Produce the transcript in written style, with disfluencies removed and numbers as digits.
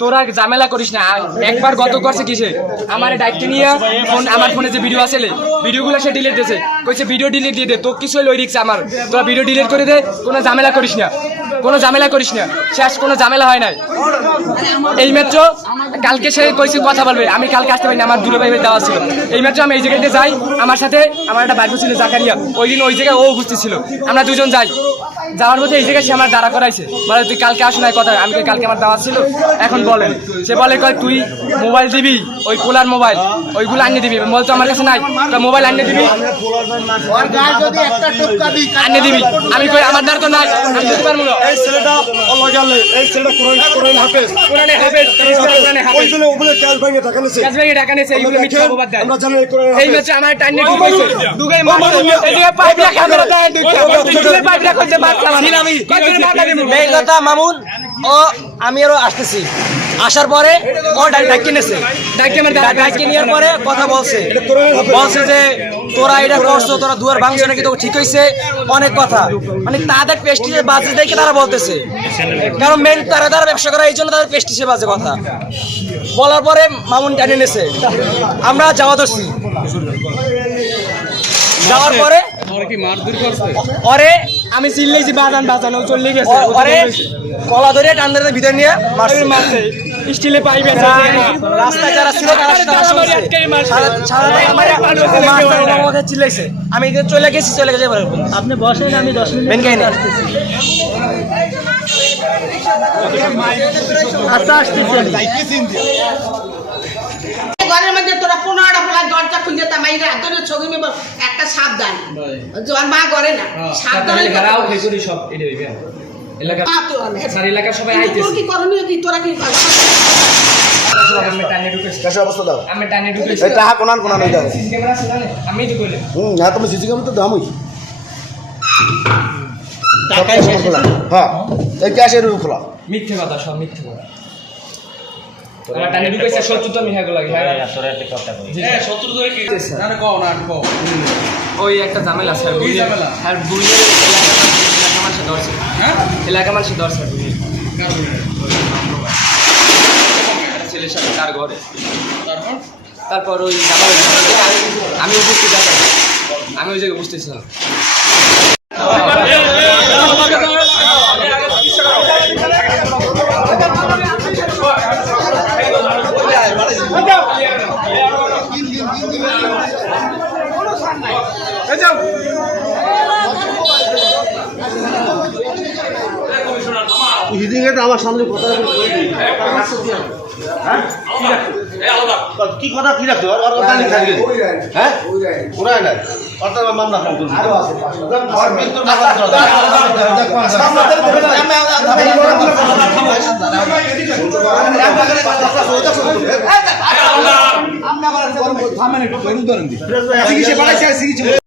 তোরা ঝামেলা করিস না। একবার গত করছে কিসে আমার দায়িত্ব নিয়ে ফোন, আমার ফোনে যে ভিডিও আছে ভিডিওগুলো সে ডিলিট দিয়েছে, কইছে ভিডিও ডিলিট দিয়ে দে, তো কিছু হলো ওই রিক্স আমার, তোরা ভিডিও ডিলিট করে দে, কোনো ঝামেলা করিস না, কোনো ঝামেলা করিস না, শেষ কোনো ঝামেলা হয় নাই। এই মাত্র কালকে সে কইছে কথা বলবে, আমি কালকে আসতে পারিনি, আমার দুটো ভাই দেওয়া ছিল। এই মাত্র আমি এই জায়গাতে যাই, আমার সাথে আমার একটা বাইক ছিল জাকারিয়া, ওই দিন ওই জায়গায় ও উপস্থিত ছিল, আমরা দুজন যাই, যাওয়ার মধ্যে এই জায়গায় সে আমার দাঁড়া করাইছে, বলে তুই কালকে আসো না কথা, আমি কালকে আমার দাওয়া ছিল, এখন বলেন। সে বলে কয় তুই মোবাইল দিবি, ওই পোলার মোবাইল ওইগুলো আনিয়ে দিবি, বলতো আমার কাছে নাই, তো মোবাইল আনিয়ে দিবি, আনিয়ে দিবি। আমি কই আমার দ্বার তো নাই, আমি দিতে পারবো না। এই ছেলেটা এই ছেলেটা কোরআন হাফেজ, কোরআনে হাফেজ, কোরআনে হাফেজ, ওই জন্য ওগুলো ক্যাশ ব্যাংকে টাকা নিছে, ক্যাশ ব্যাংকে টাকা নিছে, এইগুলো মিথ্যা অপবাদ দেয়। আমরা জানি কোরআন হাফেজ। এই হচ্ছে আমার টাইনে ঢুকাইছে, দুগাই মারছে, এই যে পাইপ রাখা আমরা দাঁড়ায় দুইটা পাইপ রাখা হচ্ছে বাদ চালানো। আমি এই কথা মামুন ও আমি আরো আসতেছি, আসার পরে ও ডাইকে নেছে, ডাইকে নেওয়ার পরে কথা বলছে যে তোরা এটা করছো, তোরা দুয়ার ভাঙছো নাকি, তো ঠিক হয়েছে, অনেক কথা, মানে তাদের পেস্টিসে বাজে দেখে তারা বলতেছে, কারণ মেন তারা ব্যবসা করা, এই জন্য তাদের পেস্টিসে বাজে কথা বলার পরে মামুন টানে নেছে, আমরা যাওয়া ধরছি, যাওয়ার পরে ওরে আমি চিল্লেছি বাজানো চলে গেছে, ওরে কলা ধরে টান ধরে ভিতরে নিয়ে মারছে, স্টিলে পাইপ আছে, রাস্তায় যারা ছিল তারা চিল্লাইছে, আমি চলে গেছি আপনি বসেন, আমি 10 মিনিট আচ্ছা আসতেছি। ঘরের মধ্যে তোরা 15টা পোলা দরজা খুলে তা মাইরা ধরে ছবি মেব একটা সাবধান, জোয়ান মা করে না সাবধান ঘরাও হেকুরি সব এডে হইবে এলাকা, সারি এলাকা সবাই আইতেছে, তোর কি করণীয় কি, তোরা কি আমি টানে ঢুকেছি, কাছে অবস্থা দাও, আমি টানে ঢুকেছি, এটা কোনান হই যাবে, সিসি ক্যামেরা আছে না, আমি তো কইলে না, তুমি সিসি ক্যামেরা তো দামই টাকাই শেষ খোলা, হ্যাঁ এই ক্যাশের রুম খোলা, মিথ্যে কথা, সব মিথ্যে কথা। তোরা টানে ঢুকেছে, শত্রু তো আমি হ্যাঁ লাগে, হ্যাঁ তোরা একটা কথা কই, হ্যাঁ শত্রু ধরে কি না না কও না কও, ওই একটা ঝামেলা স্যার, দুই ঝামেলা আর দুই এলাকা মানুষ ধরছে, হ্যাঁ এলাকা মানুষ ধরছে, দুই ছেলের সাথে তার ঘরে, তারপর ওই আমি উপস্থিত আছি, আমি ওই জায়গায় বুঝতেছিলাম। আমার সামনে কথা কি কথা কি রাখছো, হ্যাঁ ওরাই নাই অর্থাৎ মামলা